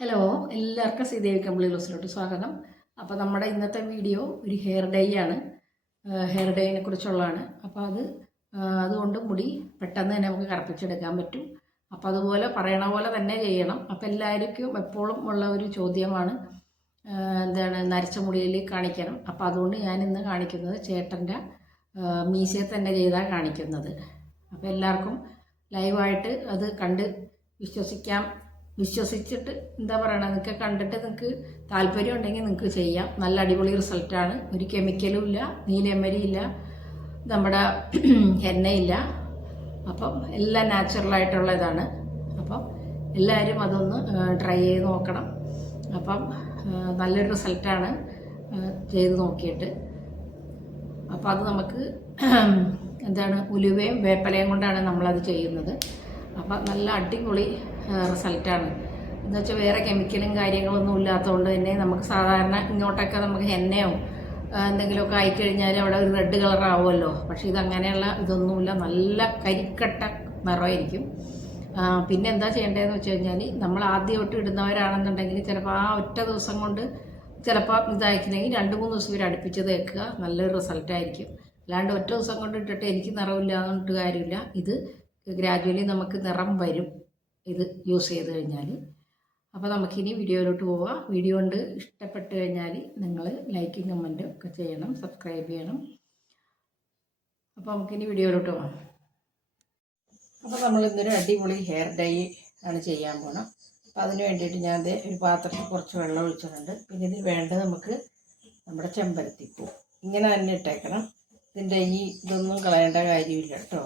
Hello എല്ലാവർക്കും ശ്രീദേവി കമ്പിളി ഗ്ലോസിലോട്ട് സ്വാഗതം. അപ്പോൾ നമ്മുടെ ഇന്നത്തെ വീഡിയോ ഒരു ഹെയർ ഡേ ആണ്. ഹെയർ ഡൈനെ കുറിച്ചുള്ളതാണ്. അപ്പോൾ അത് അതുകൊണ്ട് മുടി പെട്ടെന്ന് തന്നെ നമുക്ക് കറുപ്പിച്ചെടുക്കാൻ പറ്റും. അപ്പോൾ അതുപോലെ പറയണ പോലെ തന്നെ ചെയ്യണം. അപ്പോൾ എല്ലാവർക്കും എപ്പോഴും ഉള്ള ഒരു ചോദ്യമാണ് എന്താണ് നരച്ച മുടിയിൽ കാണിക്കണം. അപ്പോൾ അതുകൊണ്ട് ഞാൻ ഇന്ന് കാണിക്കുന്നത് ചേട്ടന്റെ മീശയെ തന്നെ ചെയ്താണ് കാണിക്കുന്നത്. അപ്പോൾ എല്ലാവർക്കും ലൈവായിട്ട് അത് കണ്ട് വിശ്വസിക്കാം. വിശ്വസിച്ചിട്ട് എന്താ പറയണത് നിങ്ങൾക്ക് കണ്ടിട്ട് നിങ്ങൾക്ക് താല്പര്യം ഉണ്ടെങ്കിൽ നിങ്ങൾക്ക് ചെയ്യാം. നല്ല അടിപൊളി റിസൾട്ടാണ് ഒരു കെമിക്കലും ഇല്ല നീലമരിയില്ല നമ്മുടെ എണ്ണയില്ല അപ്പം എല്ലാം നാച്ചുറലായിട്ടുള്ള ഇതാണ്. അപ്പം എല്ലാവരും അതൊന്ന് ട്രൈ ചെയ്ത് നോക്കണം. അപ്പം നല്ലൊരു റിസൾട്ടാണ് ചെയ്ത് നോക്കിയിട്ട്. അപ്പോൾ അത് നമുക്ക് എന്താണ് ഉലുവയും വേപ്പലയും കൊണ്ടാണ് നമ്മളത് ചെയ്യുന്നത്. അപ്പം നല്ല അടിപൊളി റിസൾട്ടാണ് എന്ന് വെച്ചാൽ വേറെ കെമിക്കലും കാര്യങ്ങളൊന്നും ഇല്ലാത്തതുകൊണ്ട് തന്നെ നമുക്ക് സാധാരണ ഇങ്ങോട്ടൊക്കെ നമുക്ക് എണ്ണയോ എന്തെങ്കിലുമൊക്കെ ആയിക്കഴിഞ്ഞാൽ അവിടെ ഒരു റെഡ് കളർ ആവുമല്ലോ. പക്ഷേ ഇതങ്ങനെയുള്ള ഇതൊന്നുമില്ല. നല്ല കരിക്കട്ട നിറമായിരിക്കും. പിന്നെ എന്താ ചെയ്യേണ്ടതെന്ന് വെച്ച് കഴിഞ്ഞാൽ നമ്മൾ ആദ്യമായിട്ട് ഇടുന്നവരാണെന്നുണ്ടെങ്കിൽ ചിലപ്പോൾ ആ ഒറ്റ ദിവസം കൊണ്ട് ചിലപ്പോൾ ഇതായിരിക്കുന്നെങ്കിൽ രണ്ട് മൂന്ന് ദിവസം ഇവർ അടുപ്പിച്ച് തേക്കുക നല്ലൊരു റിസൾട്ടായിരിക്കും അല്ലാണ്ട് ഒറ്റ ദിവസം കൊണ്ട് ഇട്ടിട്ട് എനിക്ക് നിറമില്ല എന്നിട്ട് കാര്യമില്ല. ഇത് ഗ്രാജുവലി നമുക്ക് നിറം വരും. ഇത് യൂസ് ചെയ്ത് കഴിഞ്ഞാൽ അപ്പോൾ നമുക്കിനി വീഡിയോയിലോട്ട് പോവാം. വീഡിയോ കൊണ്ട് ഇഷ്ടപ്പെട്ട് കഴിഞ്ഞാൽ നിങ്ങൾ ലൈക്കും കമന്റും ഒക്കെ ചെയ്യണം സബ്സ്ക്രൈബ് ചെയ്യണം. അപ്പോൾ നമുക്കിനി വീഡിയോയിലോട്ട് പോവാം. അപ്പോൾ നമ്മൾ ഇന്നൊരു അടിപൊളി ഹെയർ ഡൈ ആണ് ചെയ്യാൻ പോകണം അപ്പോൾ അതിന് വേണ്ടിയിട്ട് ഞാൻ ഒരു പാത്രത്തിൽ കുറച്ച് വെള്ളം ഒഴിച്ചിട്ടുണ്ട്. പിന്നെ ഇതിന് വേണ്ടത് നമുക്ക് നമ്മുടെ ചെമ്പരത്തിപ്പൂ. ഇങ്ങനെ തന്നെ ഇട്ടേക്കണം. ഇതിന്റെ ഈ ഇതൊന്നും കളയേണ്ട കാര്യമില്ല കേട്ടോ.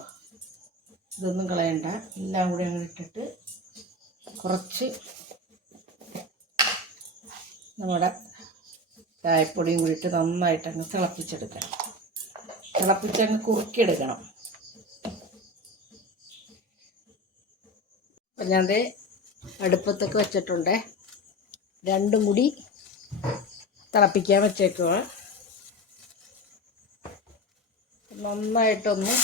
ഇതൊന്നും കളയണ്ട. എല്ലാം കൂടി അങ്ങ് ഇട്ടിട്ട് കുറച്ച് നമ്മുടെ ചായപ്പൊടിയും കൂടി ഇട്ട് നന്നായിട്ട് അങ്ങ് തിളപ്പിച്ചെടുക്കണം. തിളപ്പിച്ചങ്ങ് കുറുക്കിയെടുക്കണം. അപ്പം ഞാൻ അടുപ്പത്തൊക്കെ വെച്ചിട്ടുണ്ട്. രണ്ടും കൂടി തിളപ്പിക്കാൻ വെച്ചേക്കുക നന്നായിട്ടൊന്ന്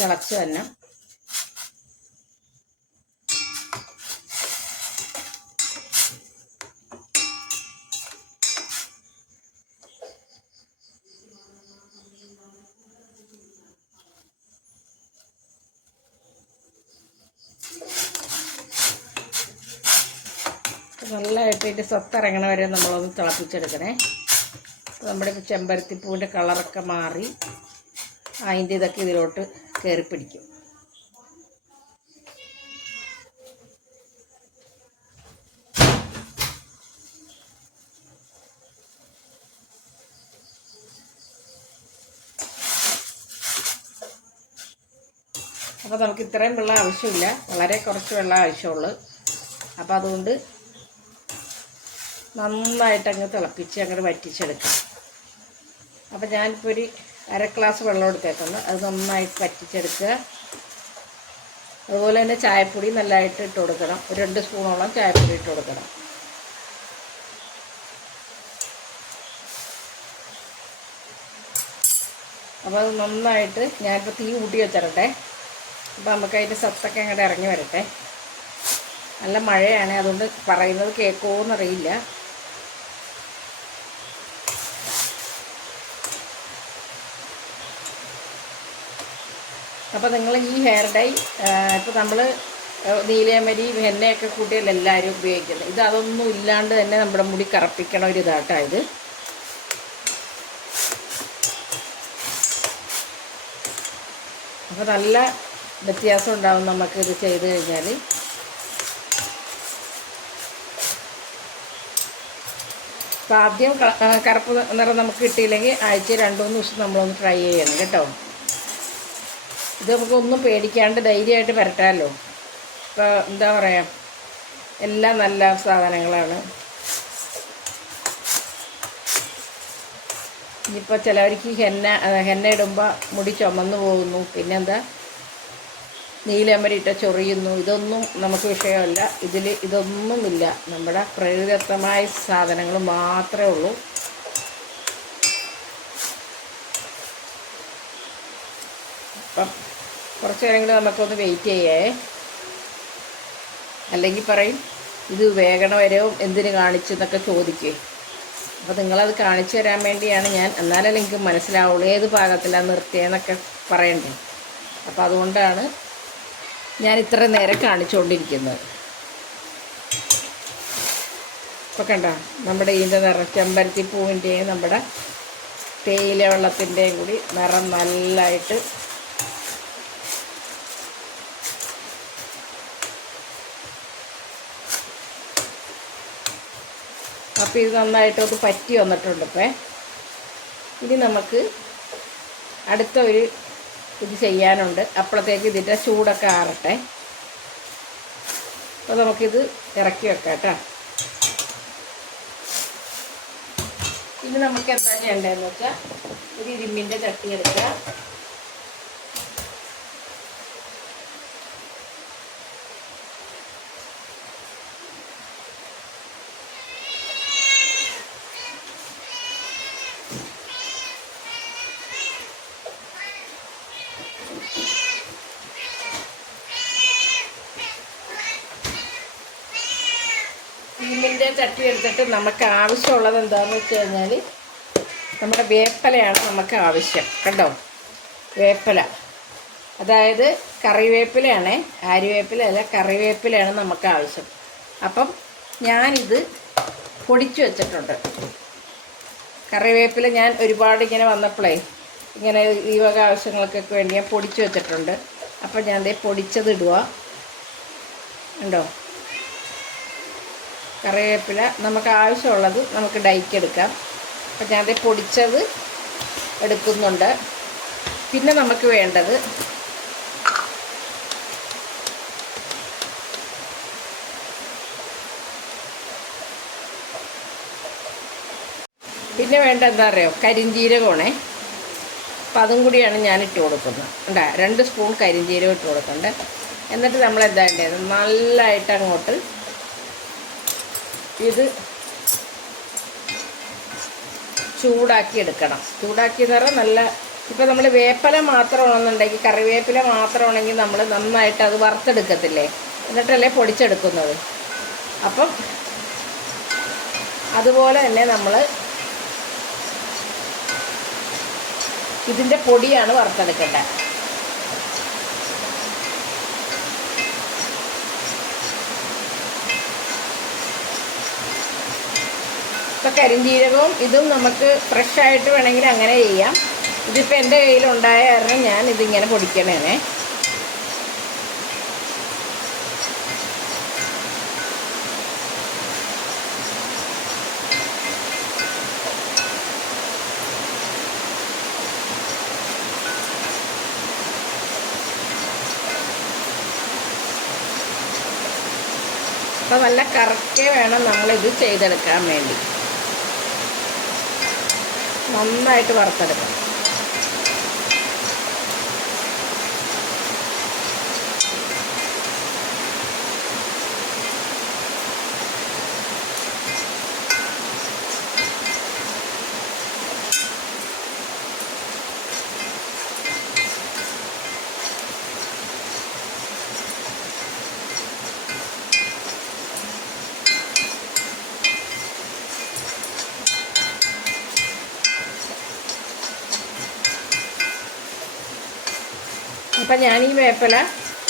തിളച്ച് തന്നെ നല്ലതായിട്ട് ഇതിന്റെ സ്വത്തിറങ്ങണ വരെ നമ്മളൊന്ന് തിളപ്പിച്ചെടുക്കണേ. നമ്മുടെ ചെമ്പരത്തിപ്പൂവിന്റെ കളറൊക്കെ മാറി. അതിന്റെ ഇതൊക്കെ ഇതിലോട്ട് കയറി പിടിക്കും. അപ്പോൾ നമുക്ക് ഇത്രയും വെള്ളം ആവശ്യമില്ല. വളരെ കുറച്ച് വെള്ളം ആവശ്യമുള്ളൂ. അപ്പോൾ അതുകൊണ്ട് നന്നായിട്ട് അങ്ങ് തിളപ്പിച്ച് അങ്ങോട്ട് വറ്റിച്ചെടുക്കാം. അപ്പോൾ ഞാനിപ്പോൾ ഒരു അര ഗ്ലാസ് വെള്ളം എടുത്തേക്കുന്നു. അത് നന്നായിട്ട് വറ്റിച്ചെടുക്കുക. അതുപോലെ തന്നെ ചായപ്പൊടി നല്ലതായിട്ട് ഇട്ട് കൊടുക്കണം. ഒരു രണ്ട് സ്പൂണോളം ചായപ്പൊടി ഇട്ട് കൊടുക്കണം. അപ്പോൾ അത് നന്നായിട്ട് ഞാനിപ്പോൾ തീ കൂട്ടി വെച്ചിരട്ടെ അപ്പോൾ നമുക്ക് അതിന്റെ സത്തൊക്കെ അങ്ങോട്ട് ഇറങ്ങി വരട്ടെ. നല്ല മഴയാണ്. അതുകൊണ്ട് പറയുന്നത് കേൾക്കുമോ എന്നറിയില്ല അപ്പോൾ നിങ്ങൾ ഈ ഹെയർ ഡൈ ഇപ്പോൾ നമ്മൾ നീലയമരി വെണ്ണയൊക്കെ കൂട്ടിയാൽ എല്ലാവരും ഉപയോഗിക്കുന്നത്. ഇത് അതൊന്നും ഇല്ലാണ്ട് തന്നെ നമ്മുടെ മുടി കറപ്പിക്കണ ഒരു ഇതാട്ടോ ഇത്. അപ്പോൾ നല്ല വ്യത്യാസം ഉണ്ടാവും നമുക്ക് ഇത് ചെയ്ത് കഴിഞ്ഞാൽ അപ്പോൾ ആദ്യം കറുപ്പ് നിറം നമുക്ക് കിട്ടിയില്ലെങ്കിൽ ആഴ്ച രണ്ടു മൂന്ന് ദിവസം നമ്മളൊന്ന് ട്രൈ ചെയ്യണം കേട്ടോ. ഇത് നമുക്കൊന്നും പേടിക്കാണ്ട് ധൈര്യമായിട്ട് പരട്ടാമല്ലോ ഇപ്പോൾ എന്താ പറയുക എല്ലാം നല്ല സാധനങ്ങളാണ്. ഇനിയിപ്പോൾ ചിലവർക്ക് ഹെന്ന ഹെന്ന ഇടുമ്പോൾ മുടി ചുമന്നു പോകുന്നു. പിന്നെന്താ? നീലമരിട്ട ചൊറിയുന്നു. ഇതൊന്നും നമുക്ക് വിഷയമല്ല. ഇതിൽ ഇതൊന്നുമില്ല. നമ്മുടെ പ്രകൃതിദത്തമായ സാധനങ്ങൾ മാത്രമേ ഉള്ളൂ. അപ്പം കുറച്ച് നേരം കൂടി നമുക്കൊന്ന് വെയിറ്റ് ചെയ്യേ. അല്ലെങ്കിൽ പറയും ഇത് വേഗണ വരവും എന്തിന് കാണിച്ചു എന്നൊക്കെ ചോദിക്കേ. അപ്പോൾ നിങ്ങളത് കാണിച്ചു തരാൻ വേണ്ടിയാണ് ഞാൻ. എന്നാലല്ലേ നിങ്ങൾക്ക് മനസ്സിലാവുള്ളൂ ഏത് ഭാഗത്തിലാണ് നിർത്തിയെന്നൊക്കെ പറയണ്ടേ. അപ്പോൾ അതുകൊണ്ടാണ് ഞാൻ ഇത്ര നേരം കാണിച്ചുകൊണ്ടിരിക്കുന്നത്. ഇപ്പോൾ കണ്ട നമ്മുടെ ഇതിന്റെ നിറം ചെമ്പരത്തി പൂവിന്റെയും നമ്മുടെ തേയില വെള്ളത്തിന്റെയും കൂടി നിറം നല്ലതായിട്ട് അപ്പോൾ ഇത് നന്നായിട്ട് അത് പറ്റി വന്നിട്ടുണ്ട് ഇപ്പം. ഇനി നമുക്ക് അടുത്ത ഒരു ഇത് ചെയ്യാനുണ്ട്. അപ്പോഴത്തേക്ക് ഇതിന്റെ ചൂടൊക്കെ ആറട്ടെ. അപ്പോൾ നമുക്കിത് ഇറക്കി വെക്കാം കേട്ടോ. ഇനി നമുക്ക് എന്താ ചെയ്യേണ്ടതെന്ന് വെച്ചാൽ ഒരു ഇരുമ്പിന്റെ ചട്ടി എടുക്കുക ഇരുമ്പിന്റെ ചട്ടി എടുത്തിട്ട് നമുക്ക് ആവശ്യമുള്ളത് എന്താണെന്ന് വെച്ച് കഴിഞ്ഞാൽ നമ്മുടെ വേപ്പലയാണ് നമുക്ക് ആവശ്യം കണ്ടോ? വേപ്പല. അതായത് കറിവേപ്പിലയാണ് ആര്യവേപ്പില അല്ല കറിവേപ്പിലയാണ് നമുക്ക് ആവശ്യം. അപ്പം ഞാനിത് പൊടിച്ചു വെച്ചിട്ടുണ്ട്. കറിവേപ്പില ഞാൻ ഒരുപാട് ഇങ്ങനെ വന്നപ്പോഴേ ഇങ്ങനെ ഈ വക ആവശ്യങ്ങൾക്കൊക്കെ വേണ്ടി ഞാൻ പൊടിച്ചു വെച്ചിട്ടുണ്ട്. അപ്പോൾ ഞാൻ ദേ പൊടിച്ചത് ഇടുക. ഉണ്ടോ കറിവേപ്പില നമുക്ക് ആവശ്യമുള്ളത് നമുക്ക് ഡൈക്കെടുക്കാം അപ്പം ഞാൻ ദേ പൊടിച്ചത് എടുക്കുന്നുണ്ട്. പിന്നെ നമുക്ക് വേണ്ടത് പിന്നെ വേണ്ട എന്താ അറിയോ? കരിഞ്ജീരകമാണേ അപ്പം അതും കൂടിയാണ് ഞാൻ ഇട്ട് കൊടുക്കുന്നത്. ഉണ്ടാ രണ്ട് സ്പൂൺ കരിഞ്ചീരവും ഇട്ട് കൊടുക്കുന്നുണ്ട്. എന്നിട്ട് നമ്മൾ എന്താ വേണ്ടത് നല്ലതായിട്ട് അങ്ങോട്ട് ഇത് ചൂടാക്കി എടുക്കണം. ചൂടാക്കി എന്ന് പറഞ്ഞാൽ നല്ല ഇപ്പം നമ്മൾ വേപ്പല മാത്രമാണെന്നുണ്ടെങ്കിൽ കറിവേപ്പില മാത്രം മാത്രമാണെങ്കിൽ നമ്മൾ നന്നായിട്ട് അത് വറുത്തെടുക്കത്തില്ലേ? എന്നിട്ടല്ലേ പൊടിച്ചെടുക്കുന്നത്. അപ്പം അതുപോലെ തന്നെ നമ്മൾ ഇതിന്റെ പൊടിയാണ് വറുത്തെടുക്കേണ്ടത്. ഇപ്പം കരിഞ്ജീരകവും ഇതും നമുക്ക് ഫ്രഷ് ആയിട്ട് വേണമെങ്കിൽ അങ്ങനെ ചെയ്യാം. ഇതിപ്പോൾ എന്റെ കയ്യിലുണ്ടായ കാരണം ഞാൻ ഇതിങ്ങനെ പൊടിക്കണേനെ അപ്പോൾ നല്ല കറക്കെ വേണം നമ്മളിത് ചെയ്തെടുക്കാൻ വേണ്ടി. നന്നായിട്ട് വറുത്തെടുക്കണം. അപ്പം ഞാൻ ഈ വേപ്പില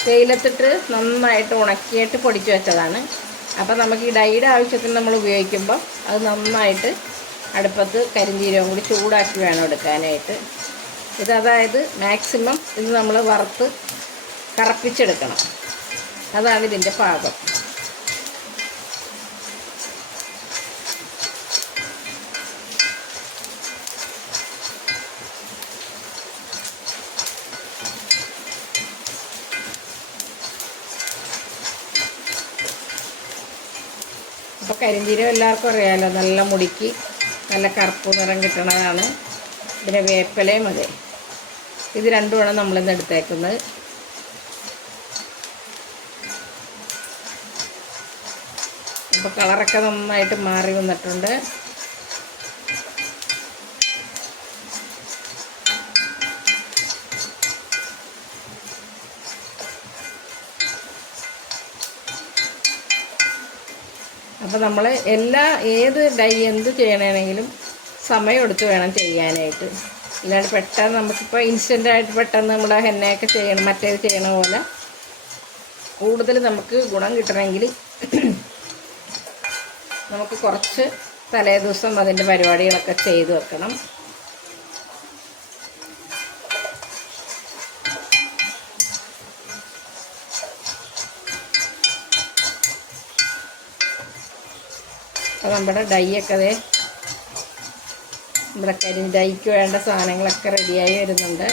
തേയിലത്തിട്ട് നന്നായിട്ട് ഉണക്കിയിട്ട് പൊടിച്ചു വെച്ചതാണ്. അപ്പം നമുക്ക് ഈ ഡൈയുടെ ആവശ്യത്തിന് നമ്മൾ ഉപയോഗിക്കുമ്പോൾ അത് നന്നായിട്ട് അടുപ്പത്ത് കരിഞ്ചീരവും കൂടി ചൂടാക്കി വേണം എടുക്കാനായിട്ട്. ഇത് അതായത് മാക്സിമം ഇത് നമ്മൾ വറുത്ത് കറപ്പിച്ചെടുക്കണം. അതാണ് ഇതിന്റെ പാകം. കരിഞ്ചീരം എല്ലാവർക്കും അറിയാമല്ലോ നല്ല മുടിക്ക് നല്ല കറുപ്പ് നിറം കിട്ടണതാണ്. പിന്നെ വേപ്പിലയും അതെ ഇത് രണ്ടുമാണ് നമ്മളിന്ന് എടുത്തേക്കുന്നത്. അപ്പോൾ കളറൊക്കെ നന്നായിട്ട് മാറി വന്നിട്ടുണ്ട്. അപ്പോൾ നമ്മൾ എല്ലാ ഏത് ഡൈ എന്ത് ചെയ്യണമെങ്കിലും സമയം എടുത്ത് വേണം ചെയ്യാനായിട്ട്. ഇല്ലാണ്ട് പെട്ടെന്ന് നമുക്കിപ്പോൾ ഇൻസ്റ്റന്റായിട്ട് പെട്ടെന്ന് നമ്മുടെ ഹെന്നയൊക്കെ ചെയ്യണം മറ്റേത് ചെയ്യണ പോലെ കൂടുതൽ നമുക്ക് ഗുണം കിട്ടണമെങ്കിൽ നമുക്ക് കുറച്ച് തലേ ദിവസം അതിന്റെ പരിപാടികളൊക്കെ ചെയ്തു വെക്കണം. അപ്പോൾ നമ്മുടെ ഡൈ ഒക്കെ അതേ നമ്മുടെ കരിഞ്ചൈക്ക് വേണ്ട സാധനങ്ങളൊക്കെ റെഡിയായി വരുന്നുണ്ട്.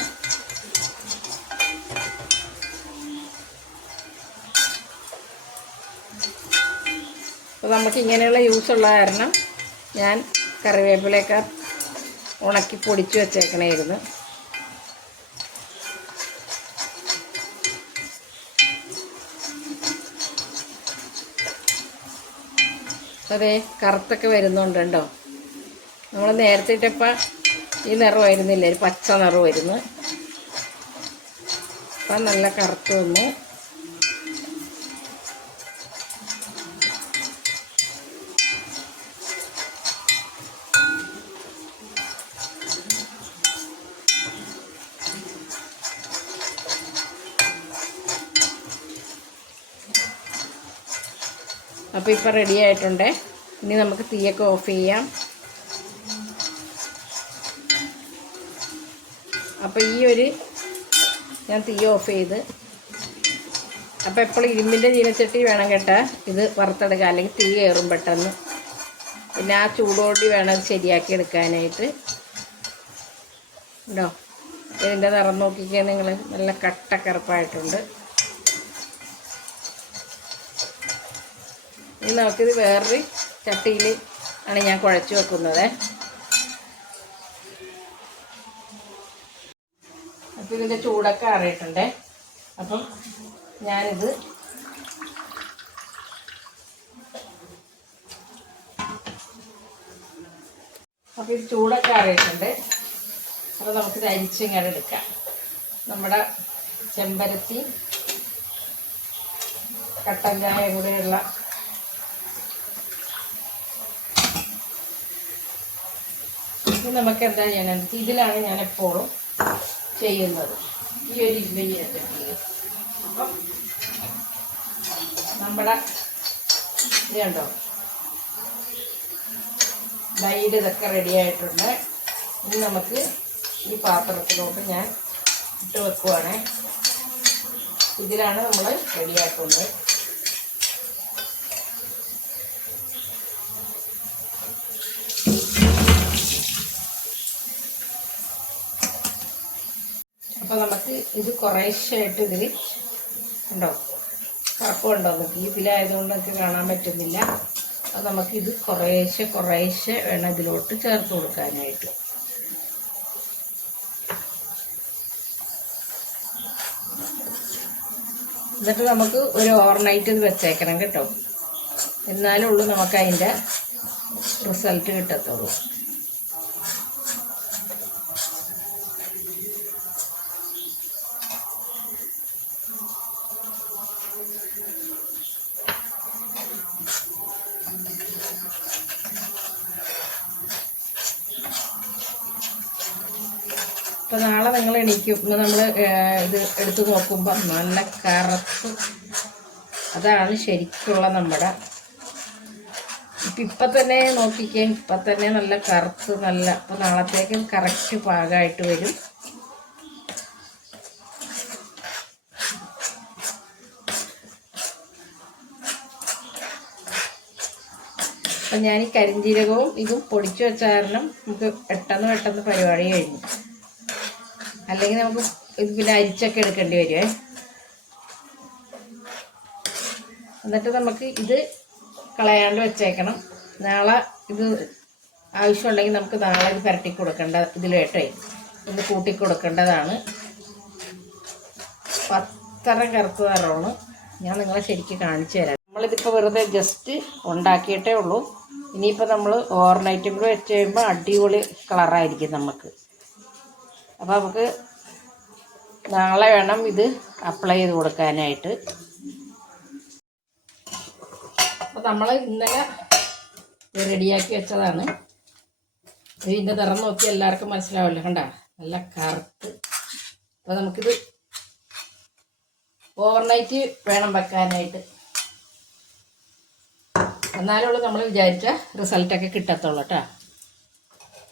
അപ്പോൾ നമുക്ക് ഇങ്ങനെയുള്ള യൂസ് ഉള്ള കാരണം ഞാൻ കറിവേപ്പിലയൊക്കെ ഉണക്കി പൊടിച്ച് വെച്ചേക്കണമായിരുന്നു അതെ കറുത്തൊക്കെ വരുന്നുണ്ട് നമ്മൾ നേരത്തെ ഇട്ടപ്പോൾ ഈ നിറം വരുന്നില്ല ഒരു പച്ച നിറം വരുന്നു അപ്പം നല്ല കറുത്ത് വന്നു. അപ്പോൾ ഇപ്പോൾ റെഡി ആയിട്ടുണ്ട്. ഇനി നമുക്ക് തീയൊക്കെ ഓഫ് ചെയ്യാം. അപ്പോൾ ഈ ഒരു ഞാൻ തീ ഓഫ് ചെയ്ത്. അപ്പോൾ എപ്പോഴും ഇരുമ്പിന്റെ ചീനച്ചട്ടി വേണം കേട്ടോ. ഇത് വറുത്തെടുക്കുക അല്ലെങ്കിൽ തീ കയറും പെട്ടെന്ന്. പിന്നെ ആ ചൂടോടി വേണം ശരിയാക്കി എടുക്കാനായിട്ട്. ഉണ്ടോ ഇതിന്റെ നിറം നോക്കിക്കാൻ നിങ്ങൾ നല്ല കട്ടക്കറുപ്പായിട്ടുണ്ട് ഇനി നമുക്കിത് വേറൊരു ചട്ടിയിൽ ആണ് ഞാൻ കുഴച്ച് വെക്കുന്നത്. അപ്പോൾ ഇതിന്റെ ചൂടൊക്കെ അറിയിട്ടുണ്ട് അപ്പം ഞാനിത് അപ്പോൾ ഇത് ചൂടൊക്കെ അറിയിട്ടുണ്ട് അപ്പോൾ നമുക്കിത് അരിച്ചിങ്ങനെ എടുക്കാം. നമ്മുടെ ചെമ്പരത്തി കട്ടൻ ചായ കൂടെയുള്ള ഇനി നമുക്ക് എന്താ ചെയ്യണം ഇതിലാണ് ഞാൻ എപ്പോഴും ചെയ്യുന്നത്. ഈ ഒരു ഇരുമ്പയ്യ അപ്പം നമ്മുടെ ഇത് കണ്ടോ? ഇതൊക്കെ റെഡി ആയിട്ടുണ്ട്. ഇനി നമുക്ക് ഈ പാത്രത്തിലോട്ട് ഞാൻ ഇട്ട് വെക്കുവാണേ. ഇതിലാണ് നമ്മൾ റെഡിയാക്കുന്നത് അപ്പോൾ നമുക്ക് ഇത് കുറേശ്ശായിട്ട് ഇതിൽ ഉണ്ടോ? കുഴപ്പമുണ്ടോ നമുക്ക്? ഇതിലായതുകൊണ്ട് നമുക്ക് കാണാൻ പറ്റുന്നില്ല. അപ്പോൾ നമുക്ക് ഇത് കുറേശ്ശെ കുറേശ്ശെ വേണം ഇതിലോട്ട് ചേർത്ത് കൊടുക്കാനായിട്ട്. എന്നിട്ട് നമുക്ക് ഒരു ഓവർനൈറ്റ് ഇത് വെച്ചേക്കണം കേട്ടോ. എന്നാലേ ഉള്ളൂ നമുക്ക് അതിന്റെ റിസൾട്ട് കിട്ടത്തുള്ളൂ. അപ്പോൾ നാളെ നിങ്ങൾ എണീക്കും. നമ്മൾ ഇത് എടുത്ത് നോക്കുമ്പോൾ നല്ല കറുത്ത് അതാണ് ശരിക്കുള്ള നമ്മുടെ ഇപ്പം തന്നെ നോക്കിക്കേ ഇപ്പം തന്നെ നല്ല കറുത്ത് നല്ല അപ്പോൾ നാളത്തേക്കും കറക്റ്റ് പാകമായിട്ട് വരും. അപ്പം ഞാൻ ഈ കരിഞ്ജീരകവും ഇതും പൊടിച്ചു വെച്ച നമുക്ക് പെട്ടെന്ന് പെട്ടെന്ന് പരിപാടി കഴിഞ്ഞു. അല്ലെങ്കിൽ നമുക്ക് ഇത് പിന്നെ അരിച്ചൊക്കെ എടുക്കേണ്ടി വരുമേ എന്നിട്ട് നമുക്ക് ഇത് കളയാണ്ട് വെച്ചേക്കണം. നാളെ ഇത് ആവശ്യമുണ്ടെങ്കിൽ നമുക്ക് നാളെ ഇത് പുരട്ടി കൊടുക്കേണ്ട ഇതിലേട്ടേ ഇത് കൂട്ടി കൊടുക്കേണ്ടതാണ്. പത്തര കറുത്ത് ഞാൻ നിങ്ങളെ ശരിക്കും കാണിച്ചു തരാം. നമ്മളിതിപ്പോൾ വെറുതെ ജസ്റ്റ് ഉണ്ടാക്കിയിട്ടേ ഉള്ളൂ. ഇനിയിപ്പോൾ നമ്മൾ ഓവർനൈറ്റും കൂടെ വെച്ച് കഴിയുമ്പോൾ അടിപൊളി കളറായിരിക്കും നമുക്ക്. അപ്പോൾ നമുക്ക് നാളെ വേണം ഇത് അപ്ലൈ ചെയ്ത് കൊടുക്കാനായിട്ട്. അപ്പോൾ നമ്മൾ ഇന്നലെ റെഡിയാക്കി വെച്ചതാണ്. ഇതിന്റെ നിറം നോക്കി എല്ലാവർക്കും മനസ്സിലാവില്ല? കണ്ട? നല്ല കറുത്ത്. അപ്പോൾ നമുക്കിത് ഓവർനൈറ്റ് വേണം വെക്കാനായിട്ട്. എന്നാലുള്ളൂ നമ്മൾ വിചാരിച്ച റിസൾട്ടൊക്കെ കിട്ടത്തുള്ളൂ കേട്ടോ.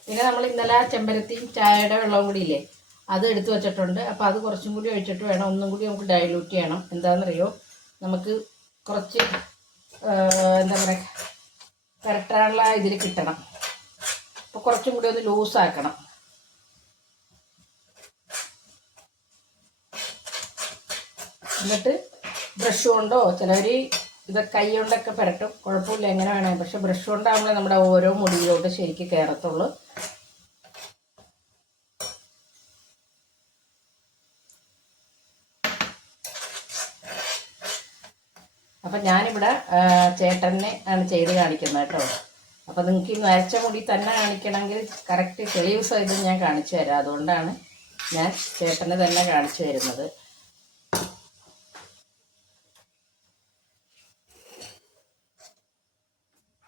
പിന്നെ നമ്മൾ ഇന്നലെ ചെമ്പരത്തിയും ചായയുടെ വെള്ളവും കൂടി ഇല്ലേ അത് എടുത്തു വെച്ചിട്ടുണ്ട്. അപ്പോൾ അത് കുറച്ചും കൂടി ഒഴിച്ചിട്ട് വേണം. ഒന്നും കൂടി നമുക്ക് ഡയലൂട്ട് ചെയ്യണം. എന്താണെന്നറിയോ നമുക്ക് കുറച്ച് എന്താ പറയുക പുരട്ടാനുള്ള ഇതിൽ കിട്ടണം. അപ്പോൾ കുറച്ചും കൂടി ഒന്ന് ലൂസാക്കണം എന്നിട്ട് ബ്രഷ് കൊണ്ടോ ചിലവർ ഇത് കൈ കൊണ്ടൊക്കെ പുരട്ടും. കുഴപ്പമില്ല എങ്ങനെ വേണേ പക്ഷെ ബ്രഷ് കൊണ്ടാകുമ്പോൾ നമ്മുടെ ഓരോ മുടിയിലോട്ട് ശരിക്ക് കയറത്തുള്ളൂ അപ്പം ഞാനിവിടെ ചേട്ടനെ ആണ് ചെയ്ത് കാണിക്കുന്നത് കേട്ടോ. അപ്പം നിങ്ങൾക്ക് ഈ നരച്ച മുടി തന്നെ കാണിക്കണമെങ്കിൽ കറക്റ്റ് തെളിവ് സഹിതം ഞാൻ കാണിച്ചു തരാം. അതുകൊണ്ടാണ് ഞാൻ ചേട്ടനെ തന്നെ കാണിച്ചു തരുന്നത്.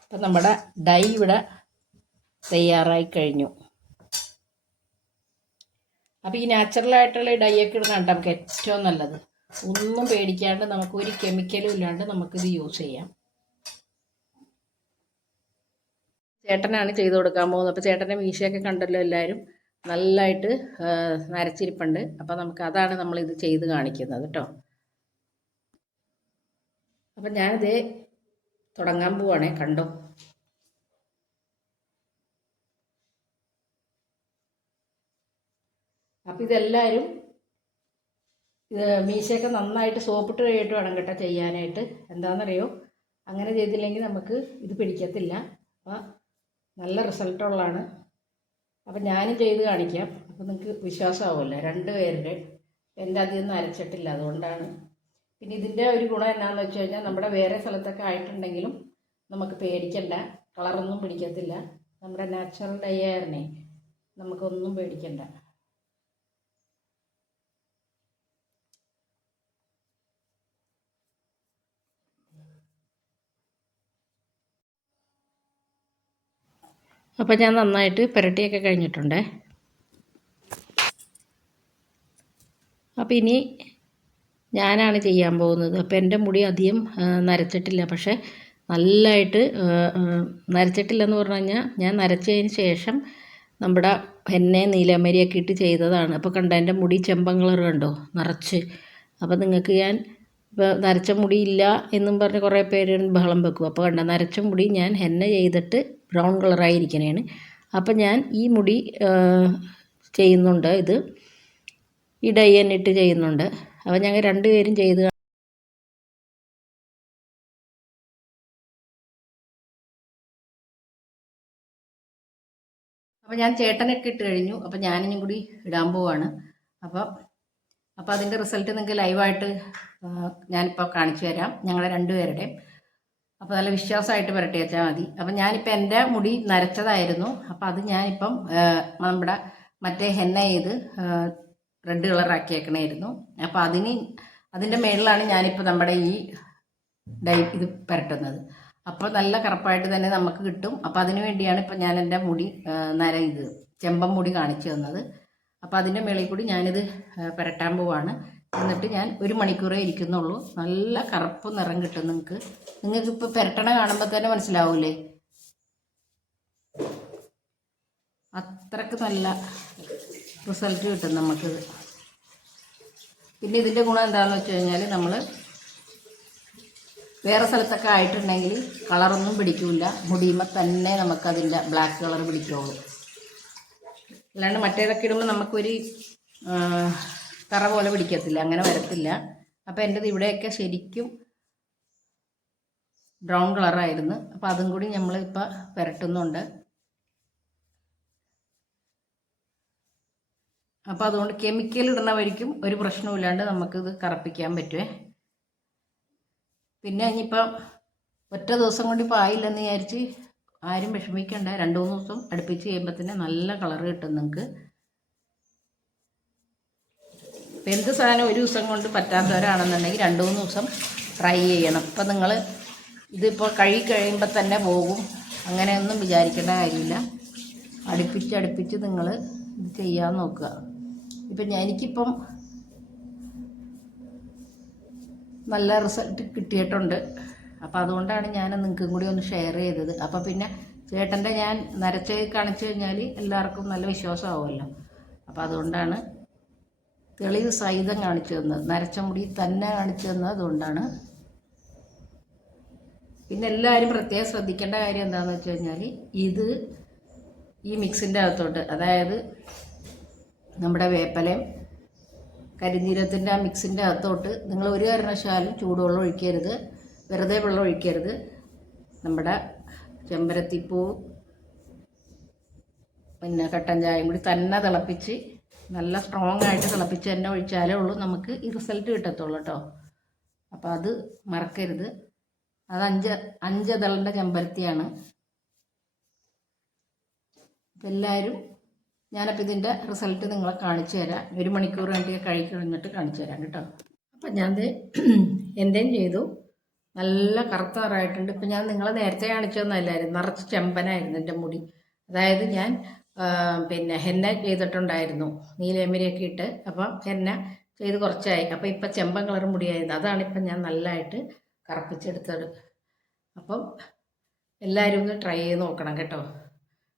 അപ്പം നമ്മുടെ ഡൈ ഇവിടെ തയ്യാറായി കഴിഞ്ഞു. അപ്പോൾ ഈ നാച്ചുറലായിട്ടുള്ള ഡൈ ഒക്കെ ഇടുന്നതാണ് നമുക്ക് ഏറ്റവും നല്ലത്. ഒന്നും പേടിക്കാണ്ട് നമുക്ക് ഒരു കെമിക്കലും ഇല്ലാണ്ട് നമുക്കിത് യൂസ് ചെയ്യാം. ചേട്ടനാണ് ചെയ്ത് കൊടുക്കാൻ പോകുന്നത്. അപ്പോൾ ചേട്ടന്റെ മീശയൊക്കെ കണ്ടല്ലോ എല്ലാവരും? നല്ലതായിട്ട് നരച്ചിരിപ്പുണ്ട്. അപ്പോൾ നമുക്ക് അതാണ് നമ്മളിത് ചെയ്ത് കാണിക്കുന്നത് കേട്ടോ അപ്പം ഞാനിത് തുടങ്ങാൻ പോവാണേ കണ്ടോ? അപ്പം ഇതെല്ലാവരും ഇത് മീശയൊക്കെ നന്നായിട്ട് സോപ്പിട്ട് കഴിയിട്ട് വേണം കേട്ടോ ചെയ്യാനായിട്ട്. എന്താണെന്നറിയോ? അങ്ങനെ ചെയ്തില്ലെങ്കിൽ നമുക്ക് ഇത് പിടിക്കത്തില്ല. അപ്പോൾ നല്ല റിസൾട്ടുള്ളതാണ് അപ്പം ഞാനും ചെയ്ത് കാണിക്കാം. അപ്പം നിങ്ങൾക്ക് വിശ്വാസമാവുമല്ലോ രണ്ട് പേരുടെ എന്റെ അധികം അരച്ചിട്ടില്ല. അതുകൊണ്ടാണ്. പിന്നെ ഇതിന്റെ ഒരു ഗുണം എന്നാന്ന് വെച്ച് കഴിഞ്ഞാൽ നമ്മുടെ വേറെ സ്ഥലത്തൊക്കെ ആയിട്ടുണ്ടെങ്കിലും നമുക്ക് പേടിക്കണ്ട. കളറൊന്നും പിടിക്കത്തില്ല. നമ്മുടെ നാച്ചുറൽ ഡൈ ആയിരുന്നേ. നമുക്കൊന്നും പേടിക്കണ്ട. അപ്പോൾ ഞാൻ നന്നായിട്ട് പുരട്ടിയൊക്കെ കഴിഞ്ഞിട്ടുണ്ട്. അപ്പോൾ ഇനി ഞാനാണ് ചെയ്യാൻ പോകുന്നത്. അപ്പോൾ എന്റെ മുടി അധികം നരച്ചിട്ടില്ല. പക്ഷേ നല്ലതായിട്ട് നരച്ചിട്ടില്ലെന്ന് പറഞ്ഞു കഴിഞ്ഞാൽ ഞാൻ നരച്ചതിന് ശേഷം നമ്മുടെ എന്നെ നീലമരിയൊക്കെ ഇട്ട് ചെയ്തതാണ്. അപ്പോൾ കണ്ട എന്റെ മുടി ചെമ്പൻ കളർ കണ്ടോ? നിറച്ച്. അപ്പോൾ നിങ്ങൾക്ക് ഞാൻ ഇപ്പോൾ നരച്ച മുടി ഇല്ല എന്നും പറഞ്ഞ് കുറേ പേര് ബഹളം വെക്കും. അപ്പോൾ കണ്ട നരച്ച മുടി ഞാൻ ഹെന്ന ചെയ്തിട്ട് ബ്രൗൺ കളറായിരിക്കണേണ്. അപ്പം ഞാൻ ഈ മുടി ചെയ്യുന്നുണ്ട്. ഇത് ഈ ഡൈ തന്നെ ഇട്ട് ചെയ്യുന്നുണ്ട്. അപ്പം ഞങ്ങൾ രണ്ടുപേരും ചെയ്ത് കാ- അപ്പം ഞാൻ ചേട്ടനൊക്കെ ഇട്ട് കഴിഞ്ഞു. അപ്പം ഞാനിനും കൂടി ഇടാൻ പോവാണ്. അപ്പം അപ്പോൾ അതിന്റെ റിസൾട്ട് നിങ്ങൾക്ക് ലൈവായിട്ട് ഞാനിപ്പോൾ കാണിച്ചു തരാം. ഞങ്ങളെ രണ്ടുപേരുടെയും. അപ്പോൾ നല്ല വിശ്വാസമായിട്ട് പുരട്ടി വെച്ചാൽ മതി. അപ്പം ഞാനിപ്പോൾ എന്റെ മുടി നരച്ചതായിരുന്നു. അപ്പോൾ അത് ഞാനിപ്പം നമ്മുടെ മറ്റേ ഹെന്ന ചെയ്ത് റെഡ് കളറാക്കിയേക്കണായിരുന്നു അപ്പോൾ അതിന് അതിന്റെ മേളിലാണ് ഞാനിപ്പോൾ നമ്മുടെ ഈ ഡൈ ഇത് പുരട്ടുന്നത്. അപ്പോൾ നല്ല കറുപ്പായിട്ട് തന്നെ നമുക്ക് കിട്ടും. അപ്പോൾ അതിനു വേണ്ടിയാണ് ഇപ്പം ഞാൻ എന്റെ മുടി നര ഇത് ചെമ്പൻ മുടി കാണിച്ചു തന്നത്. അപ്പോൾ അതിന്റെ മേളിൽ കൂടി ഞാനിത് പുരട്ടാൻ പോവാണ്. എന്നിട്ട് ഞാൻ ഒരു മണിക്കൂറേ ഇരിക്കുന്നുള്ളൂ. നല്ല കറുപ്പ് നിറം കിട്ടും നിങ്ങൾക്ക് നിങ്ങൾക്ക് ഇപ്പോൾ പുരട്ടണ കാണുമ്പോൾ തന്നെ മനസ്സിലാവൂലേ? അത്രയ്ക്ക് നല്ല റിസൾട്ട് കിട്ടും നമുക്കിത് പിന്നെ ഇതിന്റെ ഗുണം എന്താണെന്ന് വെച്ച് കഴിഞ്ഞാൽ നമ്മൾ വേറെ സ്ഥലത്തൊക്കെ ആയിട്ടുണ്ടെങ്കിൽ കളറൊന്നും പിടിക്കില്ല മുടിയുമ്പോൾ തന്നെ നമുക്കതിന്റെ ബ്ലാക്ക് കളർ പിടിക്കുള്ളൂ. അല്ലാണ്ട് മറ്റേതൊക്കെ ഇടുമ്പോൾ നമുക്കൊരു കറ പോലെ പിടിക്കത്തില്ല അങ്ങനെ വരത്തില്ല. അപ്പോൾ എന്റെത് ഇവിടെയൊക്കെ ശരിക്കും ബ്രൗൺ കളറായിരുന്നു അപ്പോൾ അതും കൂടി നമ്മൾ നമ്മളിപ്പോൾ പുരട്ടുന്നുണ്ട് അപ്പോൾ അതുകൊണ്ട് കെമിക്കൽ ഇടുന്നവരിക്കും ഒരു പ്രശ്നമില്ലാണ്ട് നമുക്കിത് കറപ്പിക്കാൻ പറ്റുമേ പിന്നെ ഇനിയിപ്പം ഒറ്റ ദിവസം കൊണ്ട് ഇപ്പോൾ ആയില്ലെന്ന് വിചാരിച്ച് ആരും വിഷമിക്കണ്ട. രണ്ട് മൂന്ന് ദിവസം അടുപ്പിച്ച് കഴിയുമ്പോൾ തന്നെ നല്ല കളർ കിട്ടും നിങ്ങൾക്ക് ഇപ്പം എന്ത് സാധനം ഒരു ദിവസം കൊണ്ട് പറ്റാത്തവരാണെന്നുണ്ടെങ്കിൽ രണ്ട് മൂന്ന് ദിവസം ട്രൈ ചെയ്യണം. ഇപ്പം നിങ്ങൾ ഇതിപ്പോൾ കഴുകി കഴിയുമ്പോൾ തന്നെ പോകും. അങ്ങനെയൊന്നും വിചാരിക്കേണ്ട കാര്യമില്ല. അടുപ്പിച്ച് അടുപ്പിച്ച് നിങ്ങൾ ഇത് ചെയ്യാൻ നോക്കുക. ഇപ്പം ഞാൻ എനിക്കിപ്പം നല്ല റിസൾട്ട് കിട്ടിയിട്ടുണ്ട്. അപ്പോൾ അതുകൊണ്ടാണ് ഞാൻ നിങ്ങൾക്കും കൂടി ഒന്ന് ഷെയർ ചെയ്തത്. അപ്പോൾ പിന്നെ ചേട്ടന്റെ ഞാൻ നരച്ച് കാണിച്ചു കഴിഞ്ഞാൽ എല്ലാവർക്കും നല്ല വിശ്വാസമാവുമല്ലോ. അപ്പോൾ അതുകൊണ്ടാണ് തെളിവ് സഹിതം കാണിച്ചു തന്നത്. നരച്ച മുടി തന്നെ കാണിച്ചു തന്നത് അതുകൊണ്ടാണ്. പിന്നെ എല്ലാവരും പ്രത്യേകം ശ്രദ്ധിക്കേണ്ട കാര്യം എന്താണെന്ന് വെച്ച് കഴിഞ്ഞാൽ ഇത് ഈ മിക്സിന്റെ അകത്തോട്ട് അതായത് നമ്മുടെ വേപ്പലയും കരിനീരത്തിന്റെ ആ മിക്സിന്റെ അകത്തോട്ട് നിങ്ങൾ ഒരു കാരണവശാലും ചൂടുവെള്ളം ഒഴിക്കരുത്. വെറുതെ വെള്ളം ഒഴിക്കരുത്. നമ്മുടെ ചെമ്പരത്തിപ്പൂ പിന്നെ കട്ടൻ ചായയും കൂടി തന്നെ തിളപ്പിച്ച് നല്ല സ്ട്രോങ് ആയിട്ട് തിളപ്പിച്ച് തന്നെ ഒഴിച്ചാലേ ഉള്ളൂ. നമുക്ക് ഈ റിസൾട്ട് കിട്ടത്തുള്ളൂ കേട്ടോ അപ്പോൾ അത് മറക്കരുത്. അത് അഞ്ച് അഞ്ച് ദളിന്റെ ചെമ്പരത്തിയാണ്. എല്ലാവരും ഞാനപ്പോൾ ഇതിന്റെ റിസൾട്ട് നിങ്ങളെ കാണിച്ചു തരാം. ഒരു മണിക്കൂർ വേണ്ടി കഴി കഴിഞ്ഞിട്ട് കാണിച്ചു തരാം കേട്ടോ. അപ്പം ഞാൻ എന്റെയും ചെയ്തു. നല്ല കറുത്ത നിറമായിട്ടുണ്ട് ഇപ്പം ഞാൻ നിങ്ങളെ നേരത്തെ കാണിച്ചു തന്നല്ലായിരുന്നു നിറച്ച് ചെമ്പനായിരുന്നു എന്റെ മുടി. അതായത് ഞാൻ പിന്നെ ഹെന്ന ചെയ്തിട്ടുണ്ടായിരുന്നു. നീലയമരിയൊക്കെ ഇട്ട്. അപ്പം ഹെന്ന ചെയ്ത് കുറച്ചായി. അപ്പം ഇപ്പം ചെമ്പൻ കളർ മുടിയായിരുന്നു. അതാണിപ്പം ഞാൻ നല്ലതായിട്ട് കറുപ്പിച്ചെടുത്തത്. അപ്പം എല്ലാവരും ഒന്ന് ട്രൈ ചെയ്ത് നോക്കണം കേട്ടോ.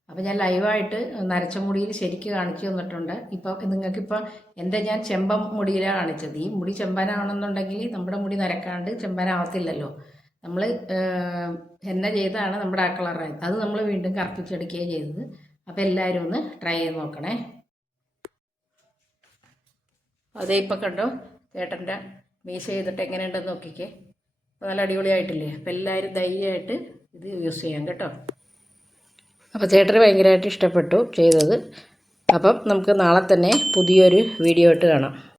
അപ്പം ഞാൻ ലൈവായിട്ട് നരച്ച മുടിയിൽ ശരിക്ക് കാണിച്ചു തന്നിട്ടുണ്ട്. ഇപ്പം നിങ്ങൾക്കിപ്പോൾ എന്റെ ഞാൻ ചെമ്പൻ മുടിയിലാണ് കാണിച്ചത്. ഈ മുടി ചെമ്പനാണെന്നുണ്ടെങ്കിൽ നമ്മുടെ മുടി നരക്കാണ്ട് ചെമ്പനാവത്തില്ലല്ലോ. നമ്മൾ എന്ന ചെയ്താണ് നമ്മുടെ ആ കളറായത് അത് നമ്മൾ വീണ്ടും കറുപ്പിച്ചെടുക്കുകയാണ് ചെയ്തത്. അപ്പോൾ എല്ലാവരും ഒന്ന് ട്രൈ ചെയ്ത് നോക്കണേ. അതേ ഇപ്പം കണ്ടോ ചേട്ടന്റെ മീശ ചെയ്തിട്ട് എങ്ങനെയുണ്ടെന്ന് നോക്കിക്കേ. നല്ല അടിപൊളിയായിട്ടില്ലേ? അപ്പോൾ എല്ലാവരും ധൈര്യമായിട്ട് ഇത് യൂസ് ചെയ്യാം കേട്ടോ. അപ്പോൾ ചേട്ടന് ഭയങ്കരമായിട്ട് ഇഷ്ടപ്പെട്ടു ചെയ്തത്. അപ്പം നമുക്ക് നാളെ തന്നെ പുതിയൊരു വീഡിയോ ആയിട്ട് കാണാം.